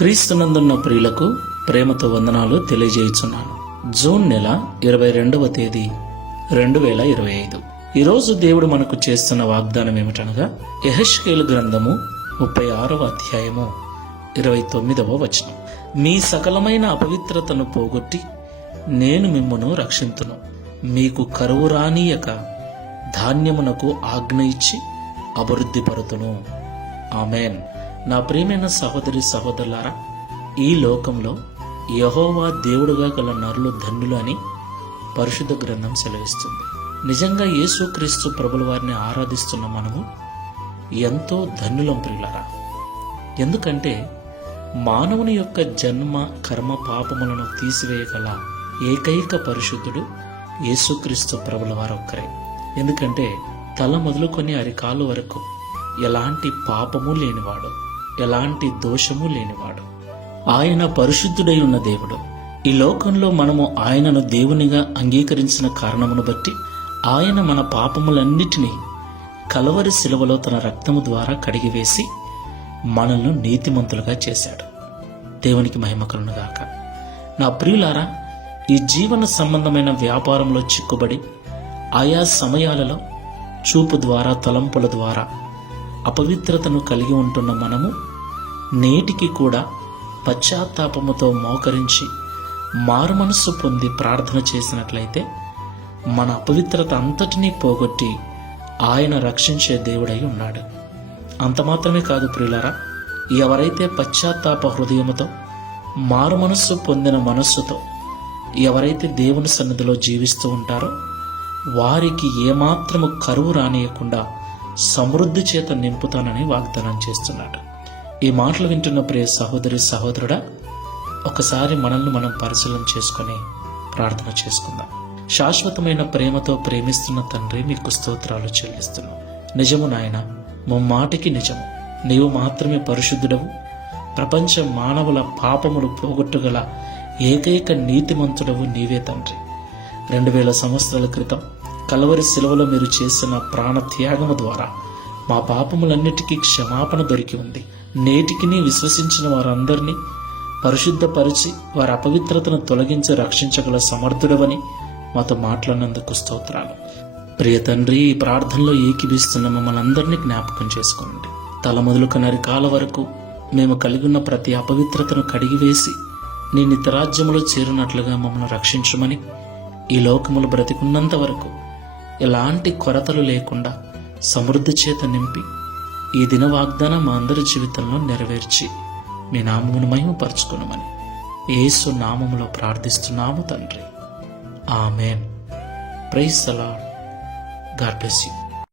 క్రీస్తునందున్న ప్రియులకు ప్రేమతో వందనాలు తెలియజేయుచున్నాను. జూన్ నెల 22వ తేదీ 2025. ఈరోజు దేవుడు మనకు చేస్తున్న వాగ్దానం ఏమిటనగా యెహెజ్కేలు గ్రంథము 36వ అధ్యాయము 29వ వచనం. మీ సకలమైన అపవిత్రతను పోగొట్టి నేను మిమ్మును రక్షింతును, మీకు కరువు రానీయక ధాన్యమునకు ఆజ్ఞ ఇచ్చి అభివృద్ధి పరుతును. ఆమెన్. నా ప్రియమైన సహోదరి సహోదరులారా, ఈ లోకంలో యెహోవా దేవుడుగా గల నరులు ధన్యులు అని పరిశుద్ధ గ్రంథం సెలవిస్తుంది. నిజంగా యేసుక్రీస్తు ప్రభుల వారిని ఆరాధిస్తున్న మనము ఎంతో ధన్యులం ప్రియులారా. ఎందుకంటే మానవుని యొక్క జన్మ కర్మ పాపములను తీసివేయగల ఏకైక పరిశుద్ధుడు యేసుక్రీస్తు ప్రభుల వారు ఒక్కరే. ఎందుకంటే తల మొదలుకొని అరికాలు వరకు ఎలాంటి పాపము లేనివాడు, ఎలాంటి దోషము లేనివాడు. ఆయన పరిశుద్ధుడై ఉన్న దేవుడు. ఈ లోకంలో మనము ఆయనను దేవునిగా అంగీకరించిన కారణమును బట్టి ఆయన మన పాపములన్నిటినీ కలవరి శిలువలో తన రక్తము ద్వారా కడిగివేసి మనల్ని నీతిమంతులుగా చేశాడు. దేవునికి మహిమ కలుగునుగాక. నా ప్రియులారా, ఈ జీవన సంబంధమైన వ్యాపారంలో చిక్కుబడి ఆయా సమయాలలో చూపు ద్వారా తలంపుల ద్వారా అపవిత్రతను కలిగి ఉంటున్న మనము నేటికి కూడా పశ్చాత్తాపముతో మోకరించి మారుమనస్సు పొంది ప్రార్థన చేసినట్లయితే మన అపవిత్రత అంతటినీ పోగొట్టి ఆయన రక్షించే దేవుడై ఉన్నాడు. అంత మాత్రమే కాదు ప్రియులారా, ఎవరైతే పశ్చాత్తాప హృదయముతో మారుమనస్సు పొందిన మనస్సుతో ఎవరైతే దేవుని సన్నిధిలో జీవిస్తూ ఉంటారో వారికి ఏమాత్రము కరువు రానియకుండా సమృద్ధి చేత నింపుతానని వాగ్దానం చేస్తున్నాడు. ఈ మాటలు వింటున్న ప్రియ సహోదరి సహోదరుడా, ఒకసారి మనల్ని మనం పరిశీలన చేసుకుని ప్రార్థన చేసుకుందాం. శాశ్వతమైన ప్రేమతో ప్రేమిస్తున్న తండ్రి, మీకు స్తోత్రాలు చెల్లిస్తున్నాం. నిజము నాయన, ముమ్మాటికి నిజము, నీవు మాత్రమే పరిశుద్ధుడవు, ప్రపంచ మానవుల పాపములు పోగొట్టుగల ఏకైక నీతిమంతుడవు నీవే తండ్రి. 2000 సంవత్సరాల క్రితం కలవరి శిలువలో మీరు చేసిన ప్రాణ త్యాగము ద్వారా మా పాపములన్నిటికీ క్షమాపణ దొరికి ఉంది. నేటికి విశ్వసించిన వారందరినీ పరిశుద్ధపరిచి వారి అపవిత్రతను తొలగించి రక్షించగల సమర్థుడవని మాతో మాట్లాడినందుకు స్తోత్రాలు. ప్రియ తండ్రి, ఈ ప్రార్థనలో ఏకీభిస్తున్న మమ్మల్ని అందరినీ జ్ఞాపకం చేసుకోండి. తల మొదలుక నరికాల వరకు మేము కలిగి ఉన్న ప్రతి అపవిత్రతను కడిగివేసి నీ నిత్యరాజ్యములో చేరినట్లుగా మమ్మల్ని రక్షించమని, ఈ లోకములు బ్రతికున్నంత వరకు ఎలాంటి కొరతలు లేకుండా సమృద్ధి చేత నింపి ఈ దిన వాగ్దానం మా అందరి జీవితంలో నెరవేర్చి మీ నామమును మహిమపరచుకొనుమని యేసు నామములో ప్రార్థిస్తున్నాము తండ్రి. ఆమేన్. Praise the lord. God bless you.